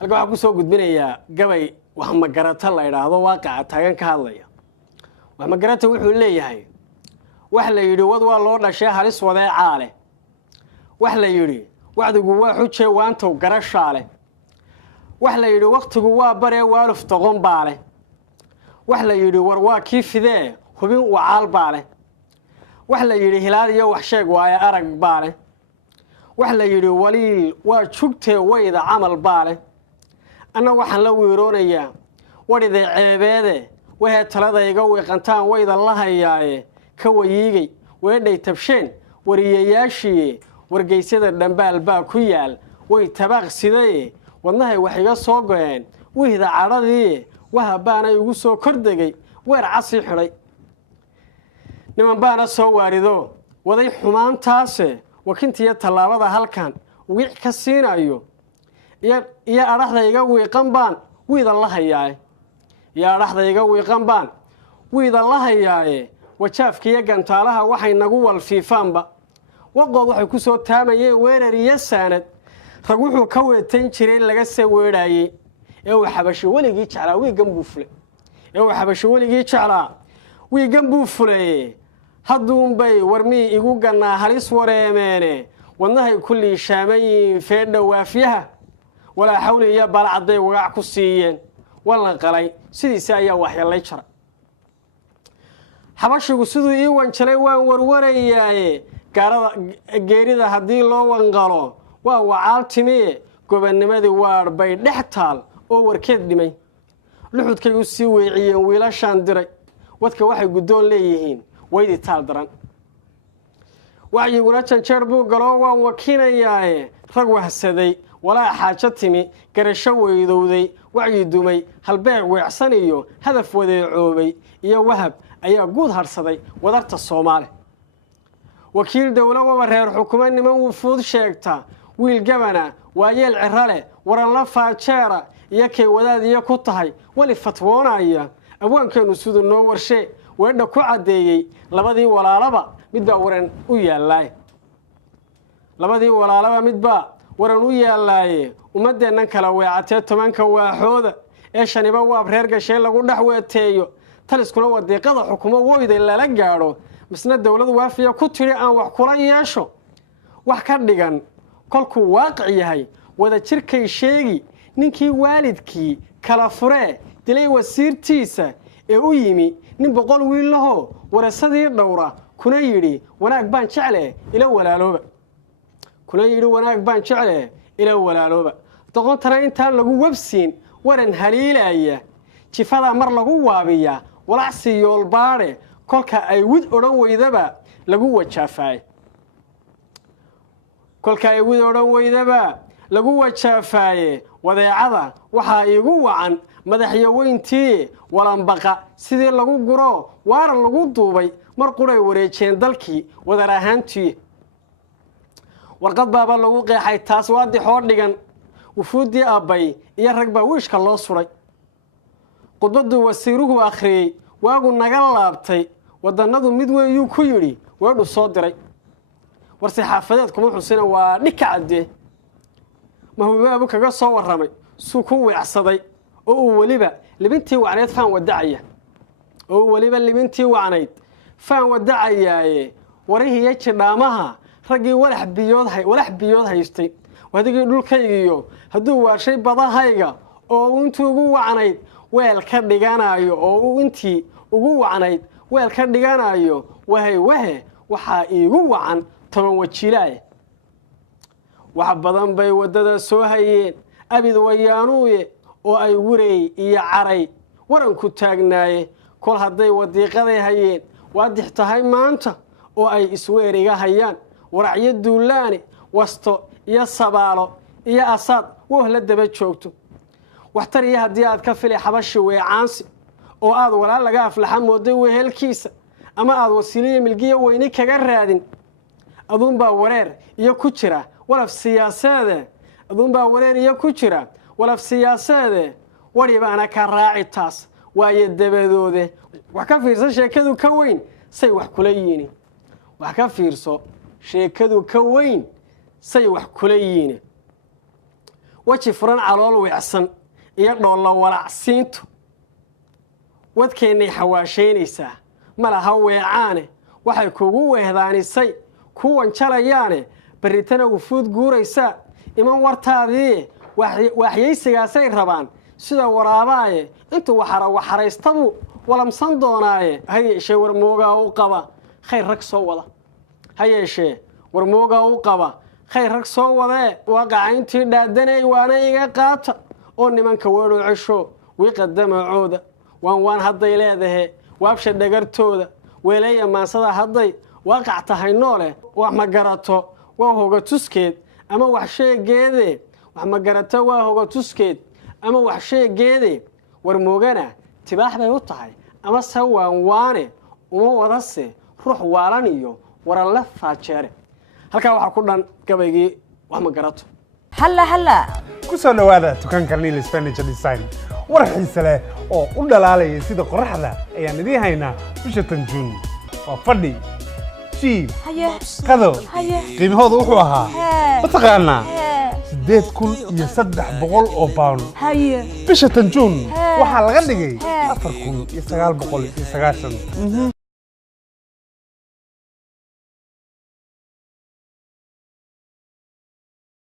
halka waxa ku soo gudbinaya gabay wax ma garata la yiraahdo waaqaca taagan ka hadlaya wax ma garata wuxuu leeyahay wax la yiri wad waa loo dhashay halis wadeecaale wax la yiri wacdigu waa xujay waantow garashaale wax la yiri waqtigu waa bare waaluf toqon baale wax la yiri war waa kii fidee hubin wacaal baale wax la yiri hilaad iyo wax sheeg waaya arag baale wax la yiri waliil waa jugtee wayda camal baale ana waxaan la weeroonayaa wariday ceebeede waxa taladayga weeqantaan wayda la hayaaye ka wayiigay weedhay tabsheen wariyayaashii wargeysada dhambaal baa ku yaal way tabaaq sidee wadnahay wax iga soo go'een wihda caradii waxa baanay ugu soo kordhagay weer casi xiray niman baana soo waarido waday xumaantaase wakintiya talaabada halkan wiic ka siinayo iyo araxdayga wiiqan baan wiida la hayaaye iyo araxdayga wiiqan baan wiida la hayaaye wajaafkiya gantaalaha waxay nagu walfiifaanba waqood waxay ku soo taamayeen weerar iyo saanad rag wuxuu ka weetan jiray laga soo weerayay ee uu xabasho waligii jeclaa wiigan buu fulay wiigan buu fulay hadduun bay warmii igu ganaa halis wareemeene wadnahay kulli shaamayin feedha waafyaha walaa xawli iyo balacday wagac ku siiyeen wala qalay sidiisa ayaa waxyeelay jira xabashigu siduu ii wanjalay waan warwarayay geerida haddii loo wanqalo waa wacaal timi gobanimadii waar bay dhex taal oo warkeed dhimay luxudkay u sii weeciyeen wiilashaan diray wadka waxay guddoon leeyihiin waydi taal daran wacyiguna janjeer buu galo waan wakiinayaaye rag wahsaday walaa xaajo timi garasho weydowday wacyi dumay halbeeg weecsan iyo hadaf wadeecoobay iyo wahab ayaa guud harsaday wadarta Soomaali wakiil dawlad waba reer xukuumad niman wufuud sheegta wiil gabana waayeel cirale waran la faajeera iyo kay wadaad iyo ku tahay wali fatwoonaya abwaankeenu sidoo noo warshe weedha ku cadeeyay labadii walaalaba midba waran u yaalaay ummadeenan kala weecatee tobanka waaxooda ee shaniba waab reer gashay lagu dhax weeteeyo taliskuna wadiiqada xukumo wayday lala gaaro misna dawlad waafiya ku tiri aan wax kula yeesho wax ka dhigan kolku waaqic yahay wada jirkay sheegi ninkii waalidkii kala furee dilay wasiirtiisa ee u yimi nin boqol wiil laho warasadii dhowra kuna yiri wanaag baan jeclay ila walaalooba doqontana intaan lagu wabsiin waran haliilaya jifada mar lagu waabiya walacsi yoolbaare kolka ay wid oran weydaba lagu wajaafay wadeecada waxa iigu wacan madaxyaweyntii walanbaqa sidii lagu guro waara lagu duubay mar quray wareejeen dalkii wadar ahaantii warqad baaba lagu qeexay taas waadi xoor dhigan wufuudii abay iyo rag baa wiishka loo suray qodbadu wasiiruhu akhriyay waagu naga laabtay wadanadu mid weeyuu ku yiri weedhu soo diray warsi xaafadeed kuma xusina waa dhikacade mahbuubabu kaga soo waramay suu ku weecsaday oo uu waliba libintii wacneed faan wadacayaaye warihii jidhaamaha ragii walax biyood haystay wadigii dhulkaygiyo hadduu waashay badahayga oo intuu ugu wacnayd weel ka dhiganayo oo intii ugu wacnayd weel ka dhiganayo wahay waxa iigu wacan toban wajiilay wax badan bay wadada soo hayeen abid wayaanuye oo ay wareey iyo caray waran ku taagnaaye kol haday wadiiqaday hayeen waadix tahay maanta oo ay isweeriga hayaan waracyo duulaani wasto iyo sabaalo iyo asad la daba joogto waxtar iyo hadii aad ka filay xabashi weecaansi oo aad walaal laga aflaxa mooday wehelkiisa ama aad wasiiliye milgiye weyni kaga raadin adun baa wareer iyo ku jira walaf siyaasadeed wariba ana ka raaci taas waaye dabadoode wax ka fiirsan sheekadu ka weyn say wax kula yiin weji furan calool weecsan iyo dhoolla walacsiintu wadkeennay xawaashaynaysaa ma laha weecaane waxay kugu weehdaanisay kuwan jalayaane berritana wufuud guuraysaa iman wartaadii waxyaysigaasay rabaan sida waraabaaye intuu waxaraystabu walamsan doonaaye ha yeeshee warmoogaa u qaba khayr rag soo wada ha yeeshee warmoogaa u qaba khayr rag soo wadee waaqacayntii dhaadanay waana iga qaata oo nimanka weedhoo cesho wiiqa damacooda waan hadday leedahe waabsha dhagartooda weeleeya maansada hadday waaqac tahay nooleh wax ma garato waa hoga tuskeed ama wax sheegeede wax ma garato waa hoga tuskeed ama wax sheegeede warmoogana tibaax bay u tahay ama se waanwaane uma wadase ruux waalan iyo waranle faajeere halkaa waxaa ku dhan gabaygii wax ma garato halla ku soo dhawaada dukaanka Nilis Furniture Design war xiise leh oo u dhalaalaya sida qoraxda ayaan idin haynaa bisha Juun waa fadhi jiif qado qiimahoodu wuxuu ahaa mataqaanaa 8,300 oo pound bisha Juun waxaa laga dhigay 4,990